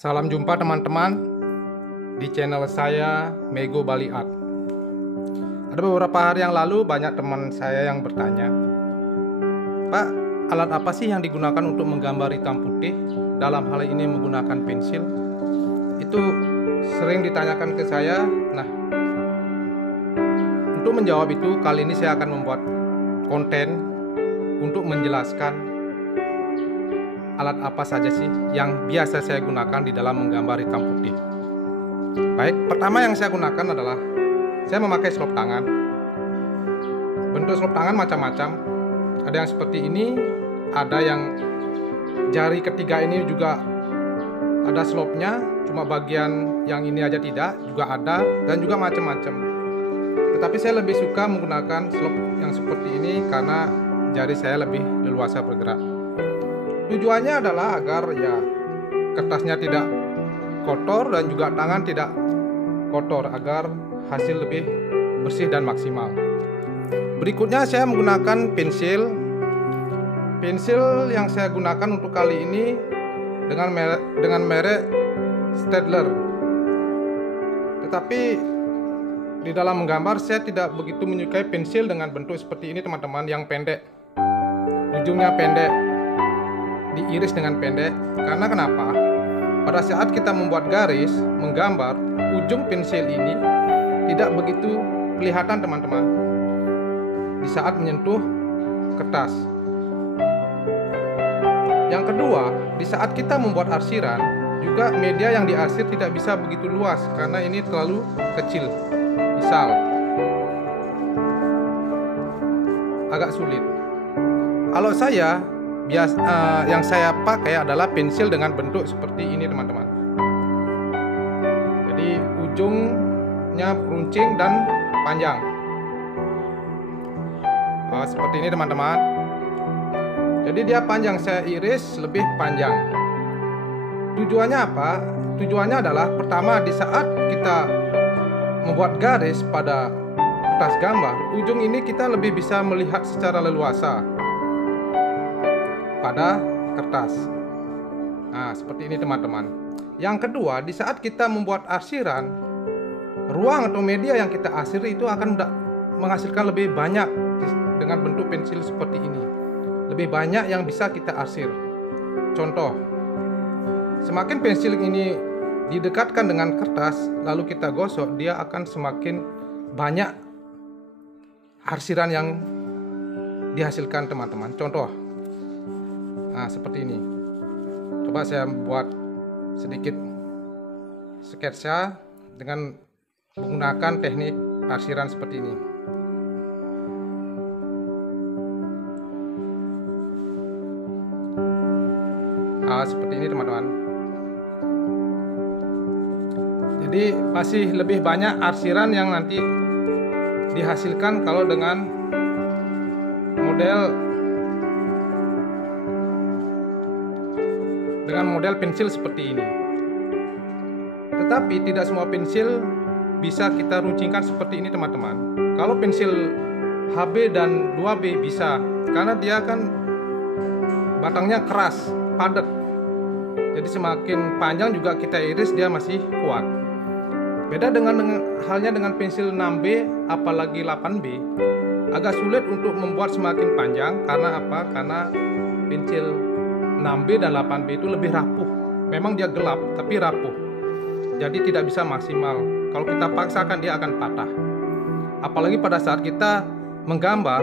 Salam jumpa teman-teman di channel saya Mego Bali Art. Ada beberapa hari yang lalu banyak teman saya yang bertanya, "Pak, alat apa sih yang digunakan untuk menggambar hitam putih? Dalam hal ini menggunakan pensil." Itu sering ditanyakan ke saya. Nah, untuk menjawab itu, kali ini saya akan membuat konten untuk menjelaskan alat apa saja sih yang biasa saya gunakan di dalam menggambar hitam putih. Baik, pertama yang saya gunakan adalah saya memakai selop tangan. Bentuk selop tangan macam-macam. Ada yang seperti ini, ada yang jari ketiga ini juga ada selopnya, cuma bagian yang ini aja tidak, juga ada, dan juga macam-macam. Tetapi saya lebih suka menggunakan selop yang seperti ini karena jari saya lebih leluasa bergerak. Tujuannya adalah agar kertasnya tidak kotor dan juga tangan tidak kotor, agar hasil lebih bersih dan maksimal. Berikutnya saya menggunakan pensil. Pensil yang saya gunakan untuk kali ini dengan merek Staedtler. Tetapi di dalam menggambar saya tidak begitu menyukai pensil dengan bentuk seperti ini, teman-teman, yang pendek. Ujungnya pendek, diiris dengan pendek. Karena kenapa? Pada saat kita membuat garis, menggambar, ujung pensil ini tidak begitu kelihatan, teman-teman, di saat menyentuh kertas. Yang kedua, di saat kita membuat arsiran, juga media yang diarsir tidak bisa begitu luas karena ini terlalu kecil. Misal, agak sulit. Kalau saya yang saya pakai adalah pensil dengan bentuk seperti ini, teman-teman. Jadi ujungnya runcing dan panjang. Seperti ini, teman-teman. Jadi dia panjang, saya iris lebih panjang. Tujuannya apa? Tujuannya adalah pertama, di saat kita membuat garis pada kertas gambar, ujung ini kita lebih bisa melihat secara leluasa pada kertas. Nah, seperti ini, teman-teman. Yang kedua, di saat kita membuat arsiran, ruang atau media yang kita arsiri itu akan menghasilkan lebih banyak dengan bentuk pensil seperti ini. Lebih banyak yang bisa kita arsir. Contoh, semakin pensil ini didekatkan dengan kertas, lalu kita gosok, dia akan semakin banyak arsiran yang dihasilkan, teman-teman. Contoh, nah, seperti ini. Coba saya buat sedikit sketsa dengan menggunakan teknik arsiran seperti ini. Seperti ini, teman-teman. Jadi masih lebih banyak arsiran yang nanti dihasilkan kalau dengan model pensil seperti ini. Tetapi tidak semua pensil bisa kita runcingkan seperti ini, teman-teman. Kalau pensil HB dan 2B bisa, karena dia kan batangnya keras, padat. Jadi semakin panjang juga kita iris, dia masih kuat. Beda halnya dengan pensil 6B apalagi 8B, agak sulit untuk membuat semakin panjang. Karena apa? Karena pensil 6B dan 8B itu lebih rapuh. Memang dia gelap tapi rapuh. Jadi tidak bisa maksimal. Kalau kita paksakan dia akan patah. Apalagi pada saat kita menggambar,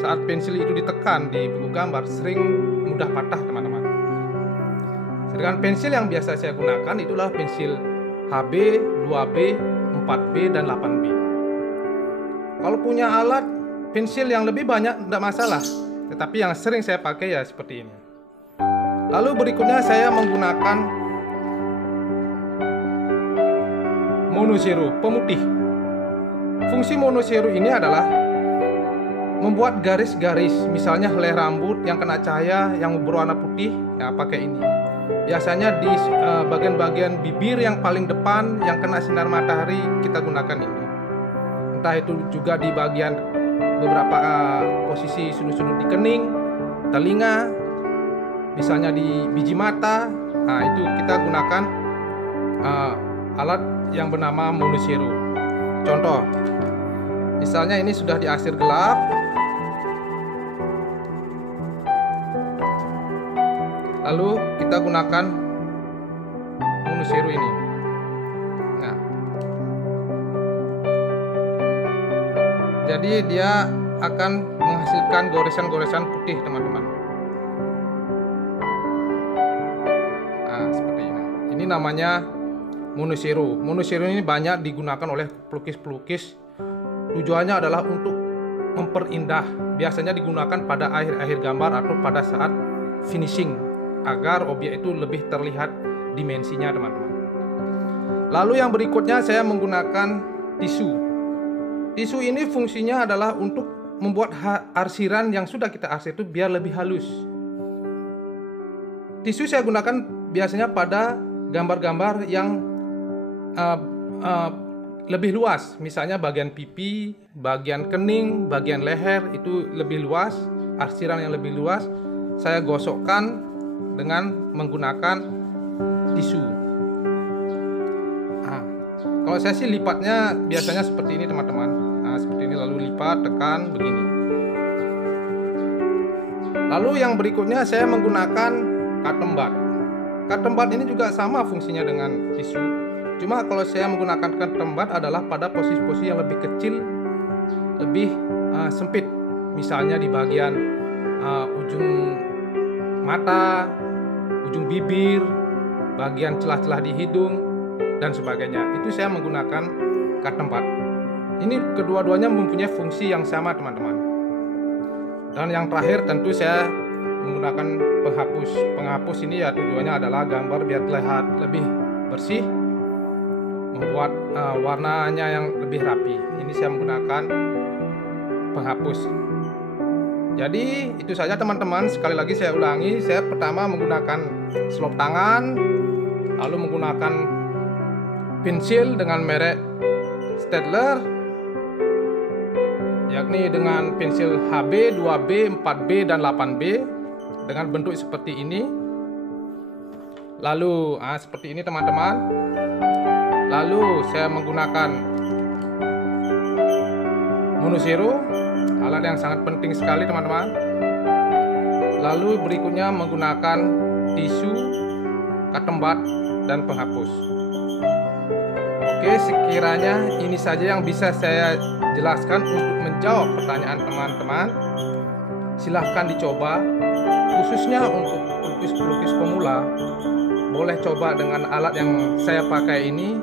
saat pensil itu ditekan di buku gambar, sering mudah patah, teman-teman. Sedangkan pensil yang biasa saya gunakan itulah pensil HB, 2B, 4B, dan 8B. Kalau punya alat pensil yang lebih banyak tidak masalah. Tetapi yang sering saya pakai ya seperti ini. Lalu berikutnya saya menggunakan monocero, pemutih. Fungsi monocero ini adalah membuat garis-garis, misalnya helai rambut yang kena cahaya yang berwarna putih, ya pakai ini. Biasanya di bagian-bagian bibir yang paling depan yang kena sinar matahari kita gunakan ini. Entah itu juga di bagian beberapa posisi sudut-sudut di kening, telinga, misalnya di biji mata, Nah, itu kita gunakan alat yang bernama Monocero. Contoh, misalnya ini sudah diarsir gelap. Lalu kita gunakan Monocero ini. Nah, jadi dia akan menghasilkan goresan-goresan putih, teman-teman. Nah, seperti ini. Ini namanya Monocero. Monocero ini banyak digunakan oleh pelukis-pelukis. Tujuannya adalah untuk memperindah. Biasanya digunakan pada akhir-akhir gambar atau pada saat finishing, agar objek itu lebih terlihat dimensinya, teman-teman. Lalu yang berikutnya saya menggunakan tisu. Tisu ini fungsinya adalah untuk membuat arsiran yang sudah kita arsir itu biar lebih halus. Tisu saya gunakan biasanya pada gambar-gambar yang lebih luas, misalnya bagian pipi, bagian kening, bagian leher itu lebih luas, arsiran yang lebih luas saya gosokkan dengan menggunakan tisu. Nah, kalau saya sih lipatnya biasanya seperti ini, teman-teman. Nah, seperti ini, lalu lipat, tekan begini. Lalu yang berikutnya saya menggunakan cotton bud. Cotton bud ini juga sama fungsinya dengan tisu. Cuma kalau saya menggunakan cotton bud adalah pada posisi-posisi yang lebih kecil, lebih sempit. Misalnya di bagian ujung mata, ujung bibir, bagian celah-celah di hidung, dan sebagainya. Itu saya menggunakan cotton bud. Ini kedua-duanya mempunyai fungsi yang sama, teman-teman. Dan yang terakhir tentu saya menggunakan penghapus. Penghapus ini ya tujuannya adalah gambar biar terlihat lebih bersih, membuat warnanya yang lebih rapi. Ini saya menggunakan penghapus. Jadi itu saja, teman-teman. Sekali lagi saya ulangi, saya pertama menggunakan selop tangan, lalu menggunakan pensil dengan merek Staedtler, yakni dengan pensil HB, 2B, 4B, dan 8B dengan bentuk seperti ini. Lalu seperti ini, teman-teman. Lalu saya menggunakan Monocero, alat yang sangat penting sekali, teman-teman. Lalu berikutnya menggunakan tisu, cotton bud, dan penghapus. Oke, sekiranya ini saja yang bisa saya jelaskan untuk menjawab pertanyaan teman-teman. Silahkan dicoba, khususnya untuk pelukis-pelukis pemula. Boleh coba dengan alat yang saya pakai ini.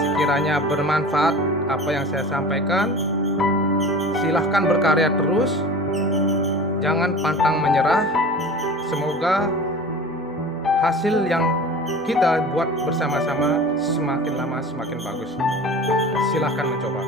Sekiranya bermanfaat apa yang saya sampaikan, silahkan berkarya terus, jangan pantang menyerah. Semoga hasil yang kita buat bersama-sama semakin lama semakin bagus. Silahkan mencoba.